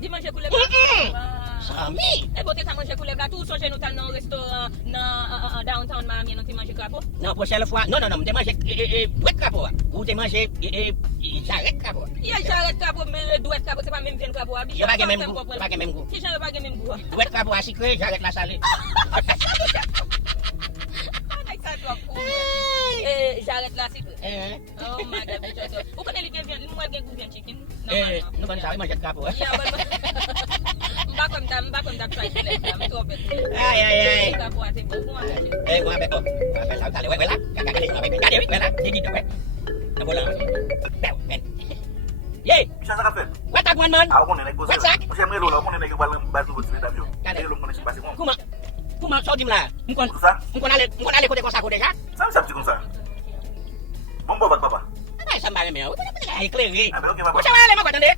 Di manje koule Sami. E bote ta manje koule tout sonje nou tan nan restaurant nan downtown Miami nou ti manje crapaud. Non, prochaine fois. Non, m'te mangé douette crapaud. Ou t'es mangé jarret crapaud. Ya jarret crapaud mais douette crapaud c'est pas même viande crapaud. Yo pas même goût, pas même goût. Qui j'en pas même goût. Douette crapaud à sucré, jarret la salée. Ça doit j'arrête là c'est oh my god vous connaissez les bien moi bien goût bien chicken nous connaissons ça manger crapaud. M'pas comme ça try me trop bête Aïe. crapaud c'est bon moi On appelle quoi? On appelle ça, ouais là. Regardez, là, dit ouais. Na bola. Ben. Ye. Bisa sa kafe? What that one man? Ako ne negosyo. What's that? Kasi may lolo ako ne nagbalang baso ko sa davyo. Kaya lolo mo na si basi mo. Kuma so dim la. Mkon ale kote ko sa kote ha? Sam sabti kung sa. Bombo bat papa. Ay sambale me. Ay clear. Abe okay papa. Ko sa wale mo ko tande.